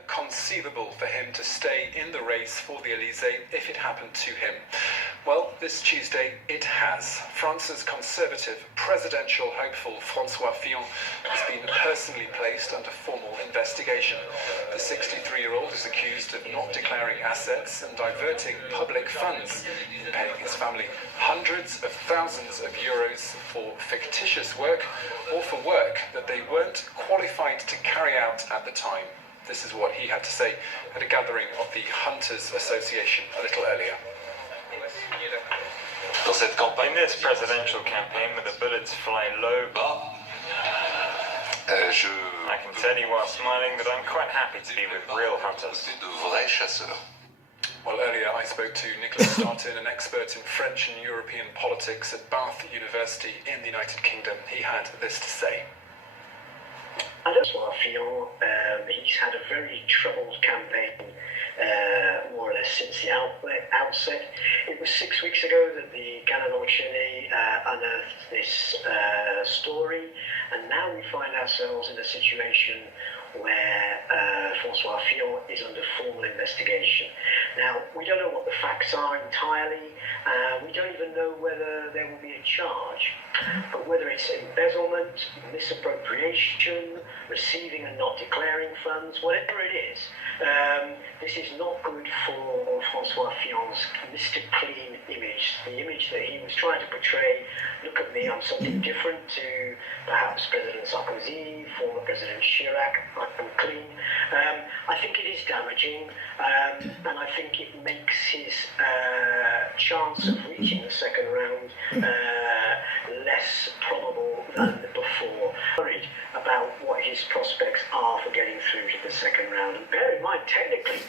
inconceivable for him to stay in the race for the Elysée if it happened to him. Well, this Tuesday it has. France's Conservative presidential hopeful François Fillon has been personally placed under formal investigation. The 63-year-old is accused of not declaring assets and diverting public funds, paying his family hundreds of thousands of euros for fictitious work or for work that they weren't qualified to carry out at the time. This is what he had to say at a gathering of the Hunters Association a little earlier. In this presidential campaign, where the bullets fly low, I can tell you while smiling that I'm quite happy to be with real hunters. Well, earlier I spoke to Nicolas Startin, an expert in French and European politics at Bath University in the United Kingdom. He had this to say. François Fillon, he's had a very troubled campaign, more or less since the outset. It was 6 weeks ago that the Canard enchaîné unearthed this story, and now we find ourselves in a situation where François Fillon is under formal investigation. Now, we don't know what the facts are entirely, we don't even know whether there will be a charge, but whether it's embezzlement, misappropriation, receiving and not declaring funds, whatever it is, this is not good for François Fillon's Mr. Clean image, the image that he was trying to portray. Look at me, I'm something different to perhaps President Sarkozy, former President Chirac, I'm clean. I think it is damaging, and I think it makes his chance of reaching the second round less probable than before. Worried about what his prospects are for getting through to the second round. And bear in mind, technically,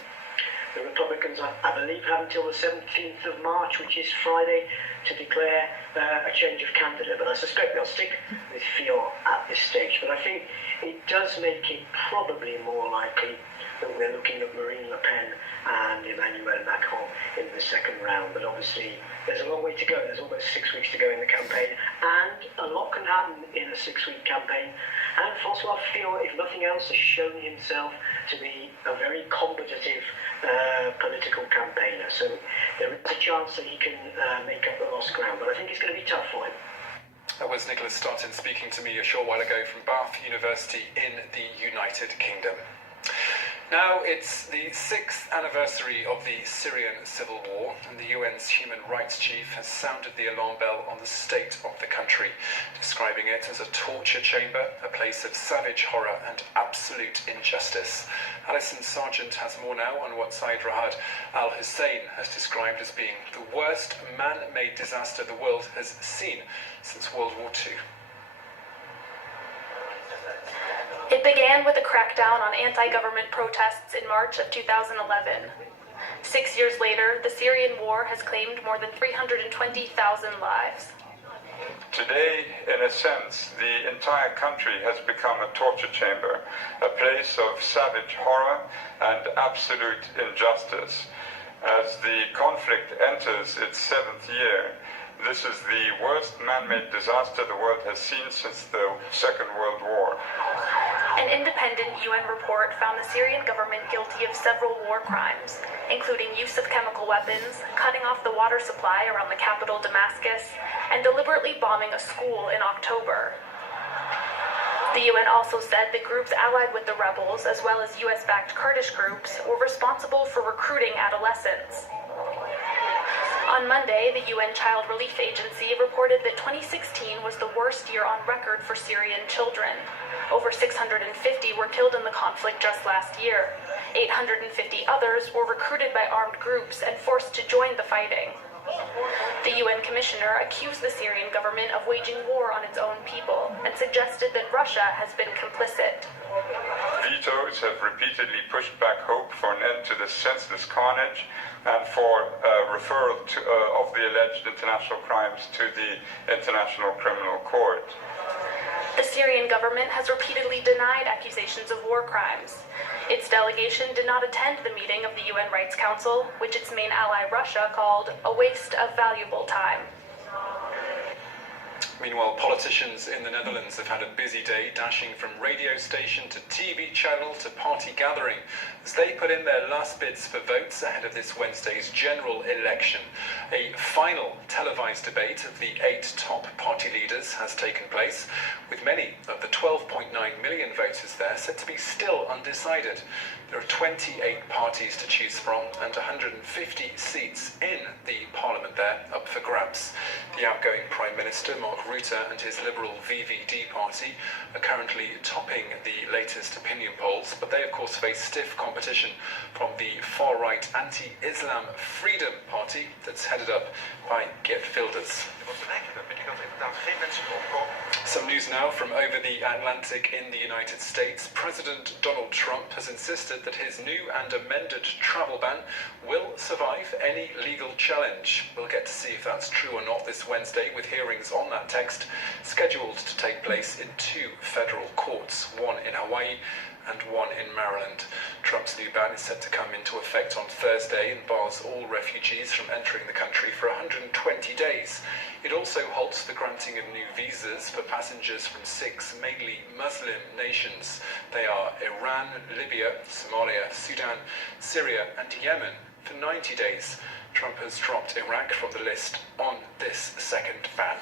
the Republicans, I believe, have until the 17th of March, which is Friday, to declare a change of candidate. But I suspect they'll stick with Fillon at this stage. But I think it does make it probably more likely that we're looking at Marine Le Pen and Emmanuel Macron in the second round. But obviously, there's a long way to go. There's almost 6 weeks to go in the campaign, and a lot can happen in a 6-week campaign. And François Fillon, if nothing else, has shown himself to be a very competitive political campaigner. So there is a chance that he can make up the lost ground, but I think it's going to be tough for him. That was Nicolas Startin speaking to me a short while ago from Bath University in the United Kingdom. Now it's the 6th anniversary of the Syrian civil war, and the UN's human rights chief has sounded the alarm bell on the state of the country, describing it as a torture chamber, a place of savage horror and absolute injustice. Alison Sargent has more now on what Saeed Raad al-Hussein has described as being the worst man-made disaster the world has seen since World War II. It began with a crackdown on anti-government protests in March of 2011. 6 years later, the Syrian war has claimed more than 320,000 lives. Today, in a sense, the entire country has become a torture chamber, a place of savage horror and absolute injustice. As the conflict enters its 7th year, this is the worst man-made disaster the world has seen since the Second World War. An independent UN report found the Syrian government guilty of several war crimes, including use of chemical weapons, cutting off the water supply around the capital Damascus, and deliberately bombing a school in October. The UN also said that groups allied with the rebels, as well as US-backed Kurdish groups, were responsible for recruiting adolescents. On Monday, the UN Child Relief Agency reported that 2016 was the worst year on record for Syrian children. Over 650 were killed in the conflict just last year. 850 others were recruited by armed groups and forced to join the fighting. The UN commissioner accused the Syrian government of waging war on its own people and suggested that Russia has been complicit. Vetoes have repeatedly pushed back hope for an end to this senseless carnage and for referral of the alleged international crimes to the International Criminal Court. The Syrian government has repeatedly denied accusations of war crimes. Its delegation did not attend the meeting of the UN Rights Council, which its main ally Russia called a waste of valuable time. Meanwhile, politicians in the Netherlands have had a busy day, dashing from radio station to TV channel to party gathering, as they put in their last bids for votes ahead of this Wednesday's general election. A final televised debate of the 8 top party leaders has taken place, with many of the 12.9 million voters there said to be still undecided. There are 28 parties to choose from and 150 seats in the parliament there up for grabs. The outgoing Prime Minister, Mark Rutte, and his Liberal VVD party are currently topping the latest opinion polls, but they of course face stiff competition from the far-right anti-Islam Freedom Party that's headed up by Geert Wilders. Some news now from over the Atlantic in the United States. President Donald Trump has insisted that his new and amended travel ban will survive any legal challenge. We'll get to see if that's true or not this Wednesday, with hearings on that text scheduled to take place in 2 federal courts, one in Hawaii and one in Maryland. Trump's new ban is set to come into effect on Thursday and bars all refugees from entering the country for 120 days. It also halts the granting of new visas for passengers from 6 mainly Muslim nations. They are Iran, Libya, Somalia, Sudan, Syria and Yemen for 90 days. Trump has dropped Iraq from the list on this second ban.